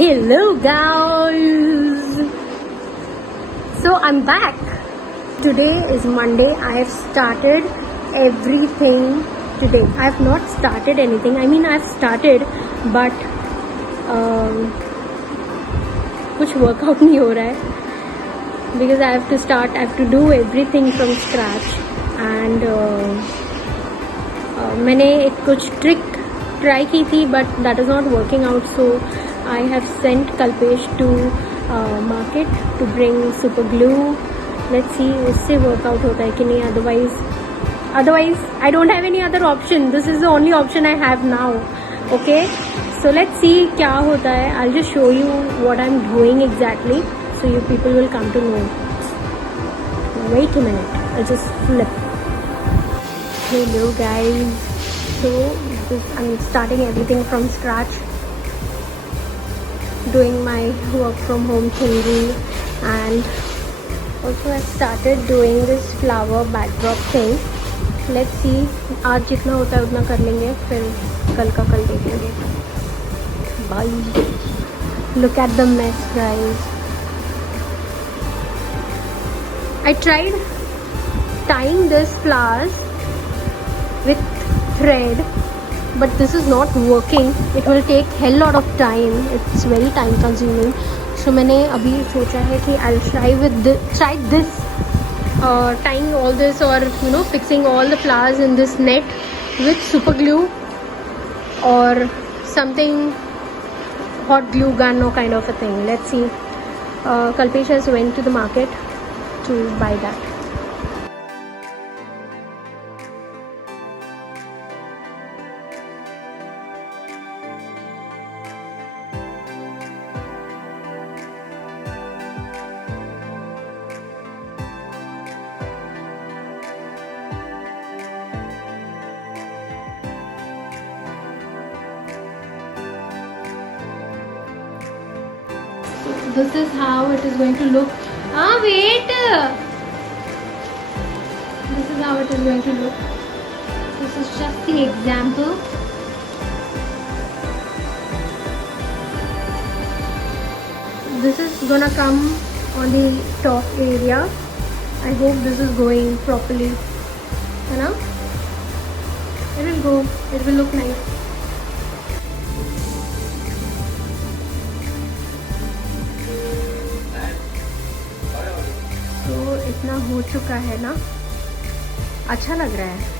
Hello guys! So I'm back. Today is Monday. I have started everything today. I have not started anything. I mean I've started but कुछ workout नहीं हो रहा है because I have to do everything from scratch and मैंने एक कुछ trick try की थी but that is not working out so I have sent Kalpesh to market to bring super glue. Let's see उससे workout होता है कि नहीं. Otherwise I don't have any other option. This is the only option I have now. Okay, so let's see क्या होता है. I'll just show you what I'm doing exactly so you people will come to know. Wait a minute, I'll just flip. Hello guys. So I'm starting everything from scratch. Doing my work from home thingy and also I started doing this flower backdrop thing. Let's see आज जितना होता है उतना कर लेंगे फिर कल का कल देखेंगे. Bye. Look at the mess guys. I tried tying this flowers with thread but this is not working. It will take hell lot of time. It's very time consuming. So मैंने अभी सोचा है कि I'll try this tying all this or fixing all the flowers in this net with super glue or something hot glue gun or kind of a thing. Let's see. Kalpesh has went to the market to buy that. This is how it is going to look. Wait! This is how it is going to look. This is just the example. This is gonna come on the top area. I hope this is going properly. You know? It will go. It will look nice. इतना हो चुका है ना, अच्छा लग रहा है.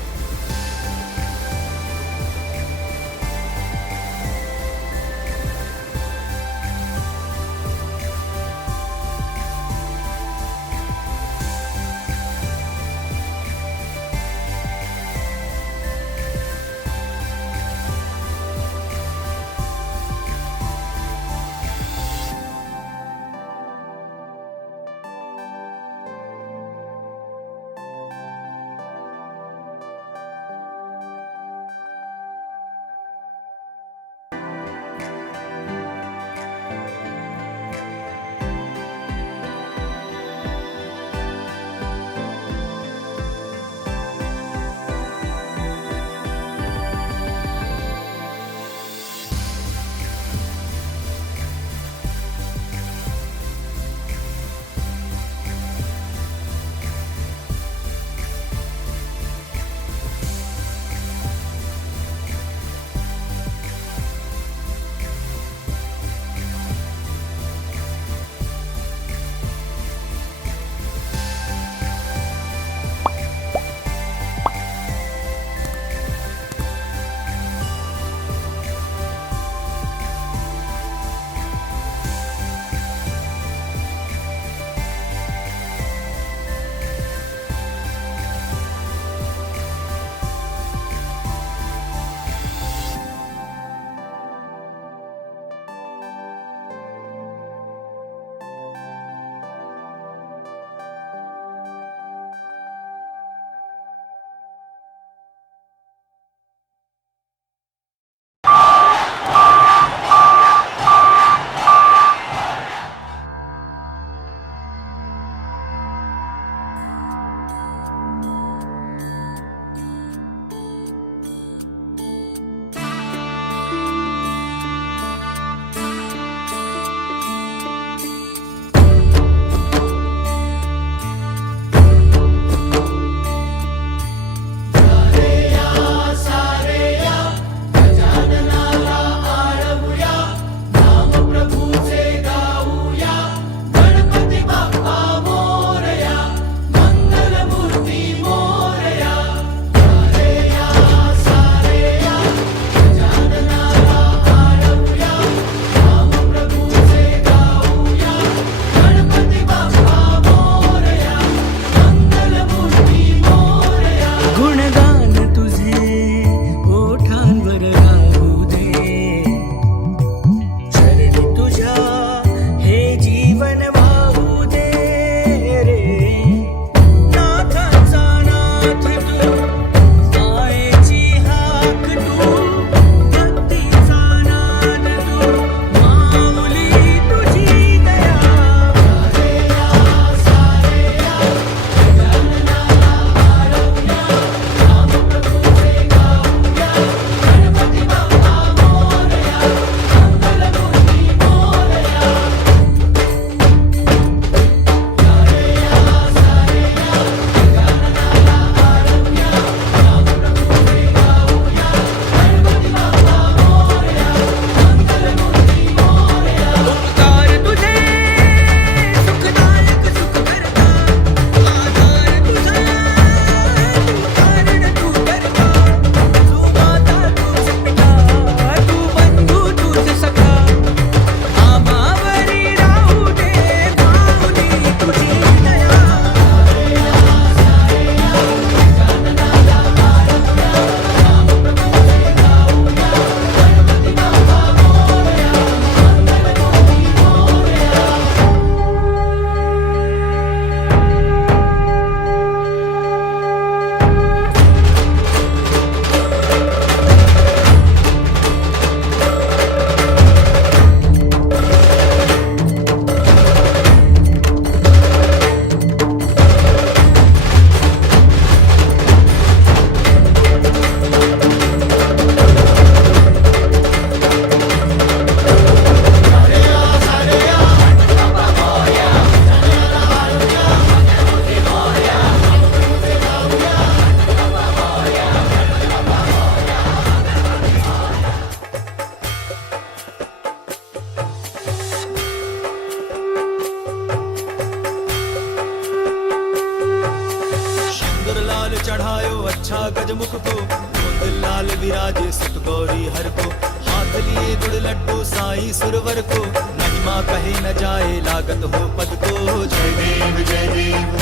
विराजे सुत गौरी हर को, हाथ लिए गुड़ लड्डू साई सुरवर को, महिमा कहे न जाए लागत हो पद को। जय देव जय देव,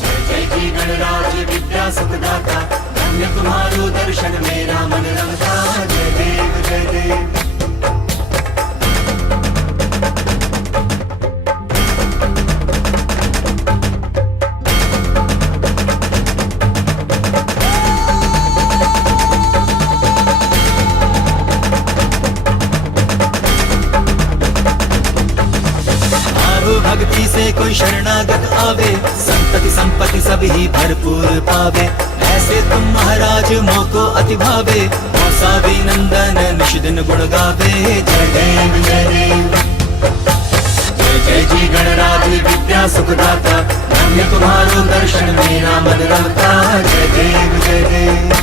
जय जय जी गणराज विद्या सुखदाता, धन्य तुम्हारो दर्शन मेरा मन रमता। जय देव जय देव। भक्ति से कोई शरणागत आवे, संतति संपत्ति सब ही भरपूर पावे। ऐसे तुम महाराज मोको अति भावे, मौसावी नंदन निश दिन गुण गावे। जय देव जय देव, जय जय जी गणराज विद्या सुखदाता, धन्य तुम्हारो दर्शन मेरा मन रमता। जय देव जय देव।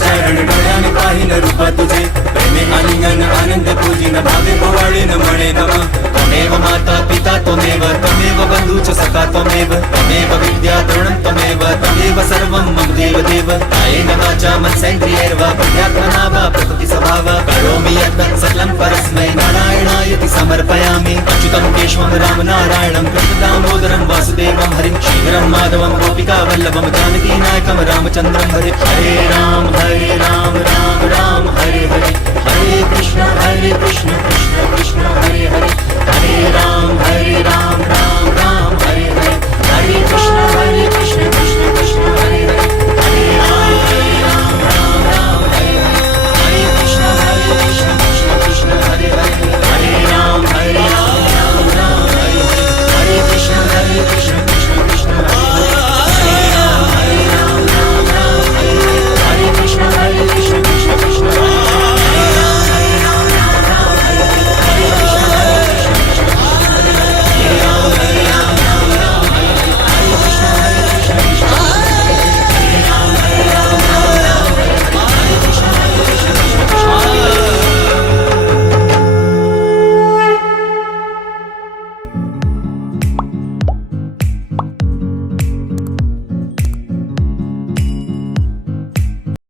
चरण डोळ्यान पाहिन रूप तुझे, प्रेमे आलिंगन आनंद पूजी न भावे पोवाडे न म्हणे नम। त्वमेव माता पिता त्वमेव, त्वमेव बंधू च सखा त्वमेव, त्वमेव विद्या द्रोणं त्वमेव, त्वमेव सर्वं मम देव देव। कायेन वाचा मनसेन्द्रियैर्वा बुद्ध्यात्मना वा प्रकृति स्वभाव, करोमि यत् सकलं परस्मै नारायणायति समर्पयामि। अच्युतं केशवं राम नारायणं कृष्णदामोदरं वासुदेवं हरिं, श्रीधरं माधवं गोपिका वल्लभं जानकी नायकं रामचन्द्रं हरे। हरे राम राम राम हरे हरे, हरे कृष्ण कृष्ण कृष्ण हरे हरे, हरे राम राम